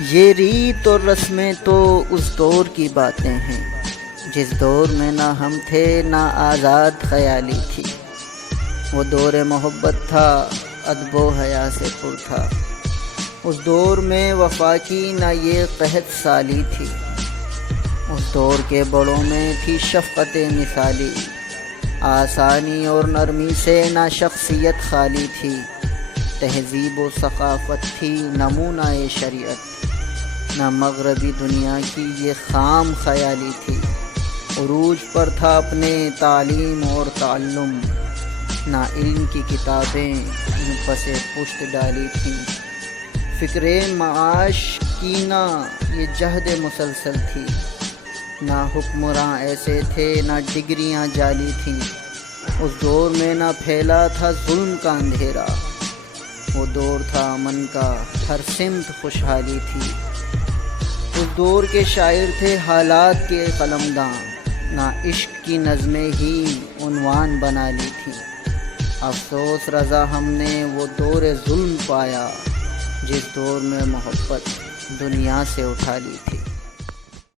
یہ ریت اور رسمیں تو اس دور کی باتیں ہیں جس دور میں نہ ہم تھے نہ آزاد خیالی تھی۔ وہ دور محبت تھا، ادب و حیا سے پر تھا۔ اس دور میں وفا کی نہ یہ قحط سالی تھی۔ اس دور کے بڑوں میں تھی شفقت مثالی، آسانی اور نرمی سے نہ شخصیت خالی تھی۔ تہذیب و ثقافت تھی نمونہ شریعت، نہ مغربی دنیا کی یہ خام خیالی تھی۔ عروج پر تھا اپنے تعلیم اور تعلم، نہ علم کی کتابیں ان پس پشت ڈالی تھیں۔ فکر معاش کی نہ یہ جہد مسلسل تھی، نہ حکمراں ایسے تھے نہ ڈگریاں جعلی تھیں۔ اس دور میں نہ پھیلا تھا ظلم کا اندھیرا، وہ دور تھا امن کا، ہر سمت خوشحالی تھی۔ اس دور کے شاعر تھے حالات کے قلمداں، نہ عشق کی نظمیں ہی عنوان بنا لی تھیں۔ افسوس رضا ہم نے وہ دور ظلم پایا، جس دور میں محبت دنیا سے اٹھا لی تھی۔